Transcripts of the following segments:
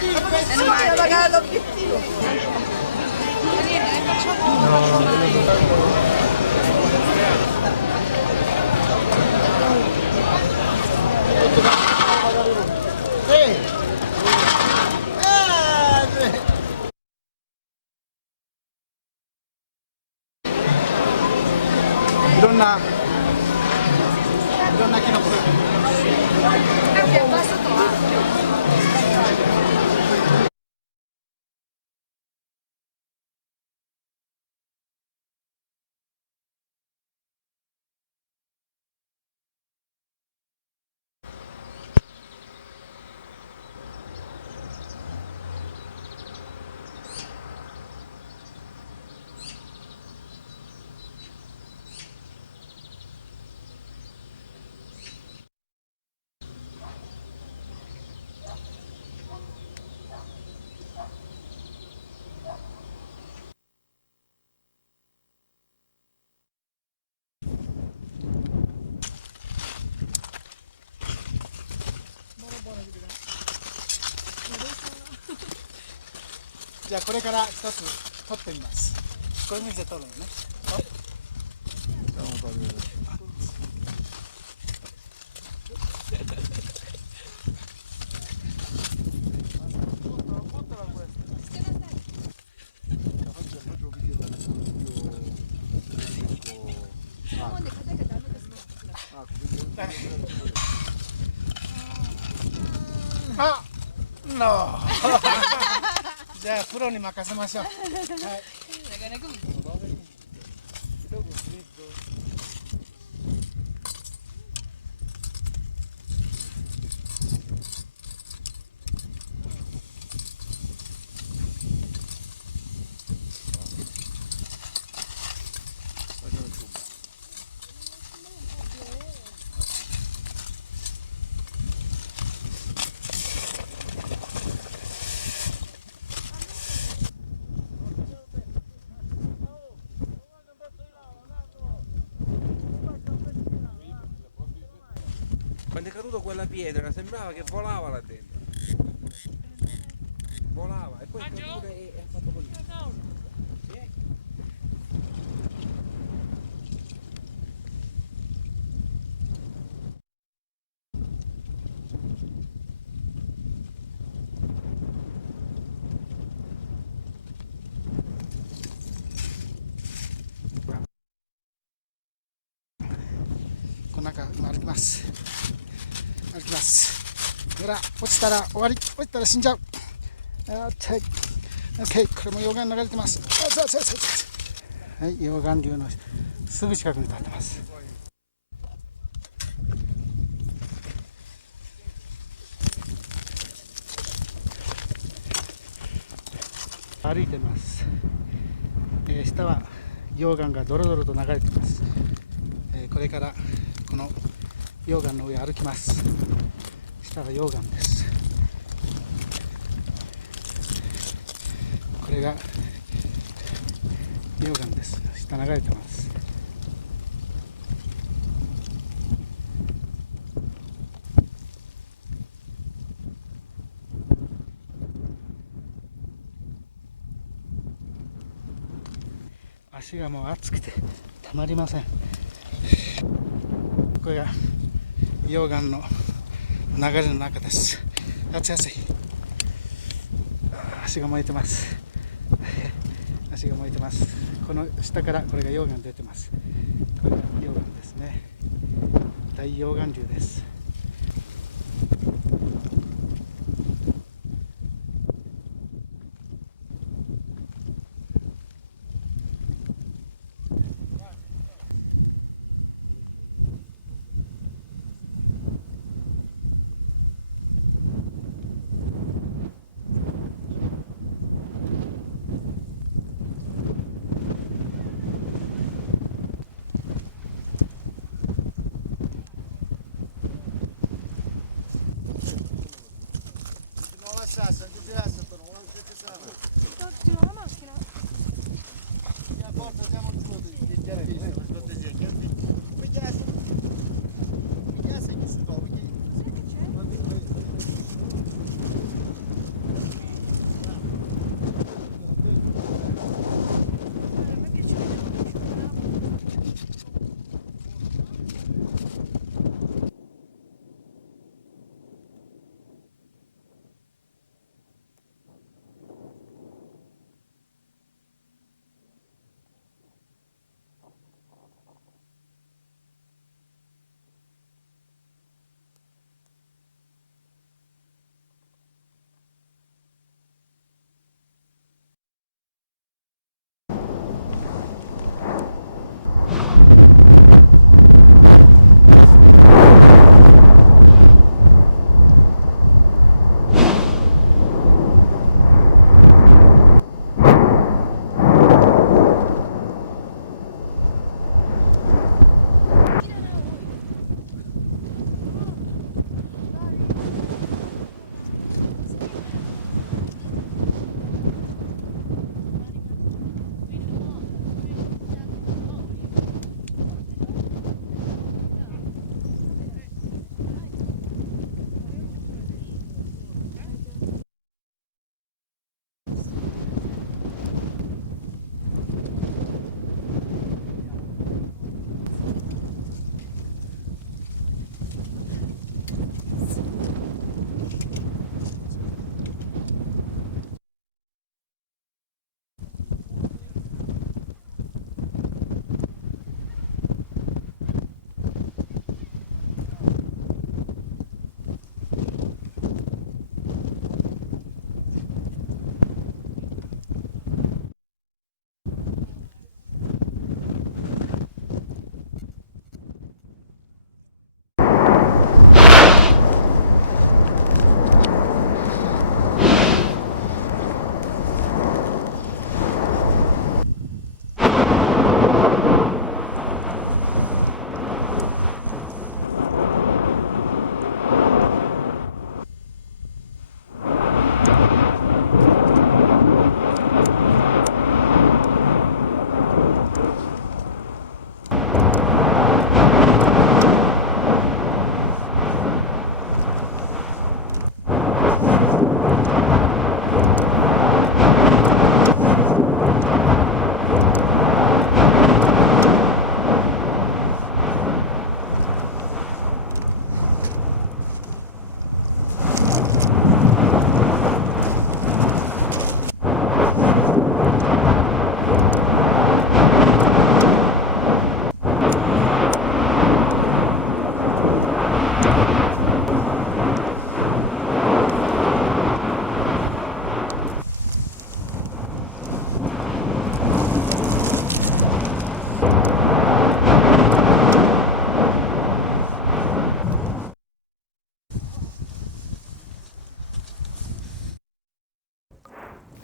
いろんなキノコ。じゃあこれから一つ取ってみます。こういう水で取るのね。あ、no じゃあプロに任せましょう。はい。Quando è caduta quella pietra sembrava che volava là dentro. Volava e poi è caduta e ha fatto così. Sì. この中今歩きます。歩きます。ほら落ちたら終わり。落ちたら死んじゃう。OK、これも溶岩流れてます。はい、溶岩流のすぐ近くに立ってます。歩いてます。下は溶岩がドロドロと流れてます。これからこの溶岩の上歩きます。下は溶岩です。これが溶岩です。下流れてます。足がもう熱くてたまりません。これが溶岩の流れの中です。熱い。足が燃えてます。足が燃えてます。この下からこれが溶岩出てます。これが溶岩ですね。大溶岩流です。Anche diverso però, non che sana. Ti ho la macchina? Ja, porta, andiamo giù, proteggere. Vediamo se si trova. Sai che c'è?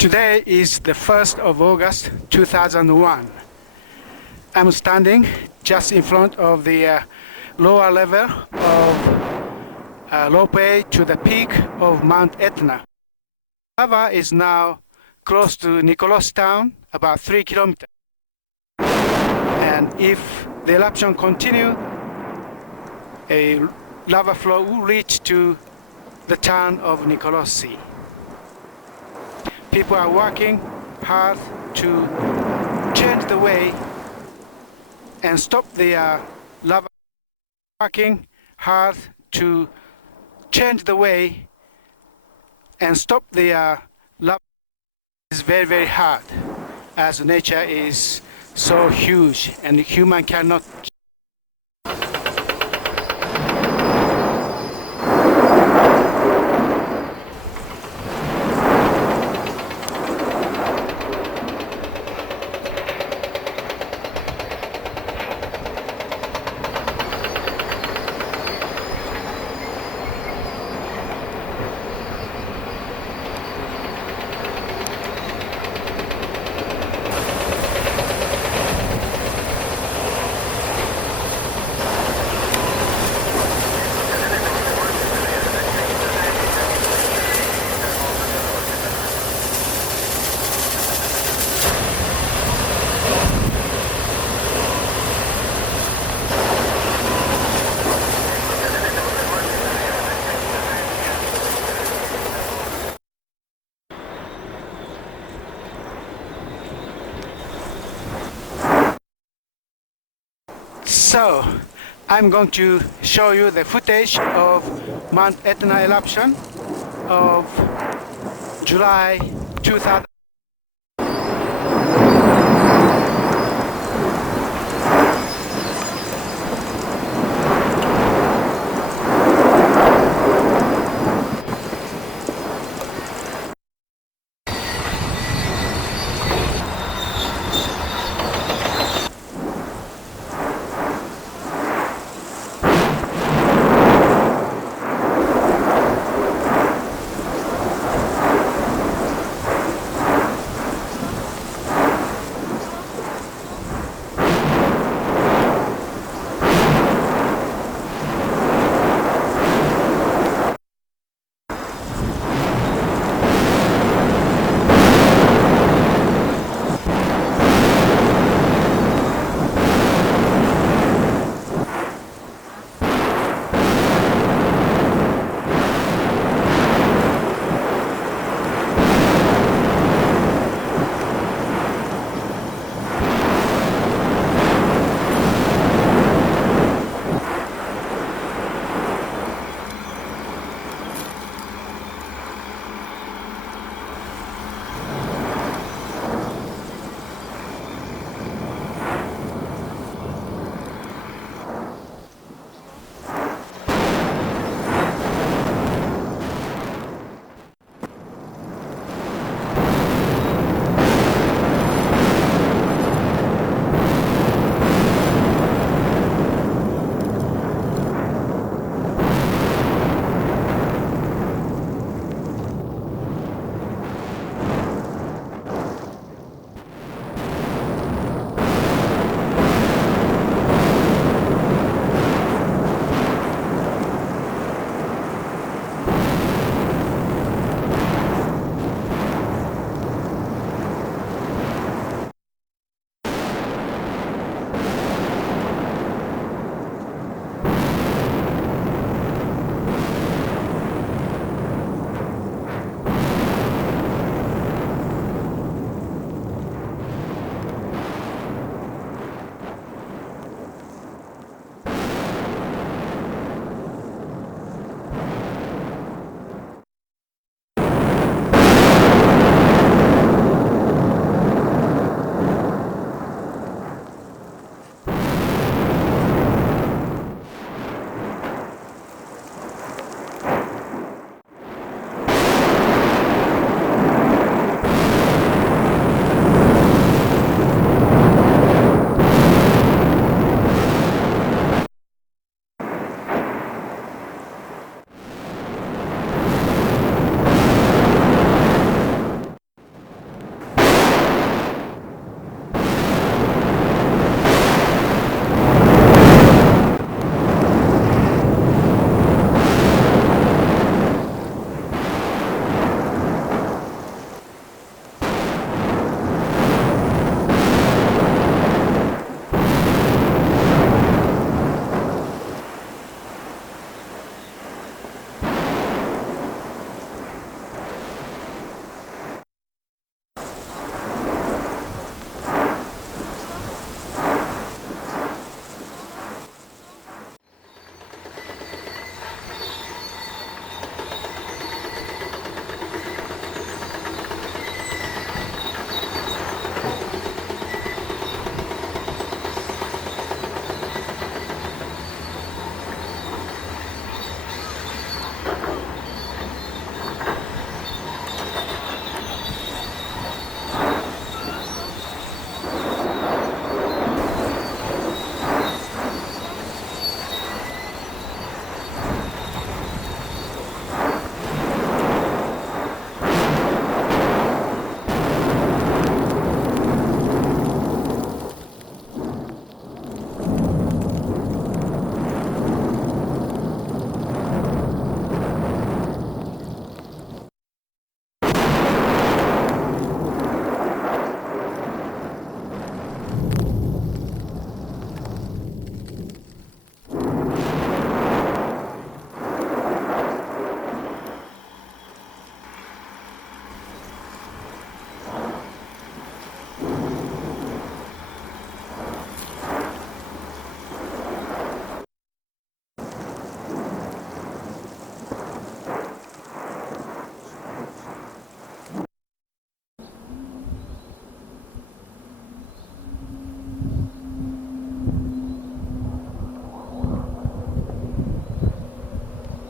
Today is the 1st of August 2001. I'm standing just in front of the lower level of Lopé to the peak of Mount Etna. Lava is now close to Nicolos town, about 3 kilometers. And if the eruption continues, a lava flow will reach to the town of Nikolossi. People are working hard to change the way and stop the lava. Working hard to change the way and stop the lava. It's very, very hard, as nature is so huge and human cannot. So, I'm going to show you the footage of Mount Etna eruption of July 2000.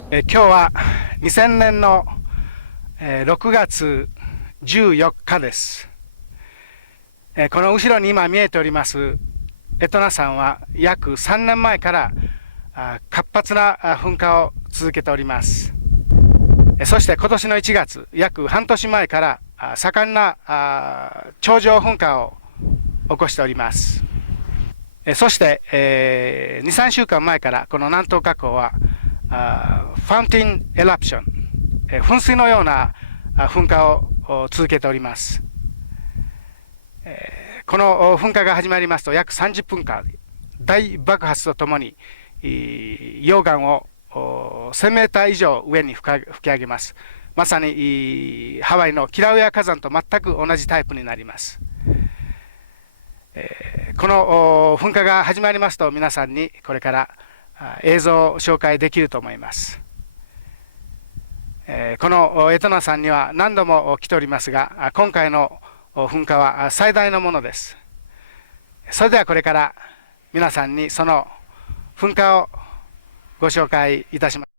今日は2000年の6月14日です。この後ろに今見えておりますエトナ山は約3年前から活発な噴火を続けております。そして今年の1月、約半年前から盛んな頂上噴火を起こしております。そして、2、3週間前からこの南東火口はファウンティンエラプション、噴水のような噴火を続けております。この噴火が始まりますと約30分間大爆発とともに溶岩を1000メーター以上上に吹き上げます。まさにハワイのキラウエア火山と全く同じタイプになります。この噴火が始まりますと皆さんにこれから映像を紹介できると思います。このエトナ山には何度も来ておりますが、今回の噴火は最大のものです。それではこれから皆さんにその噴火をご紹介いたします。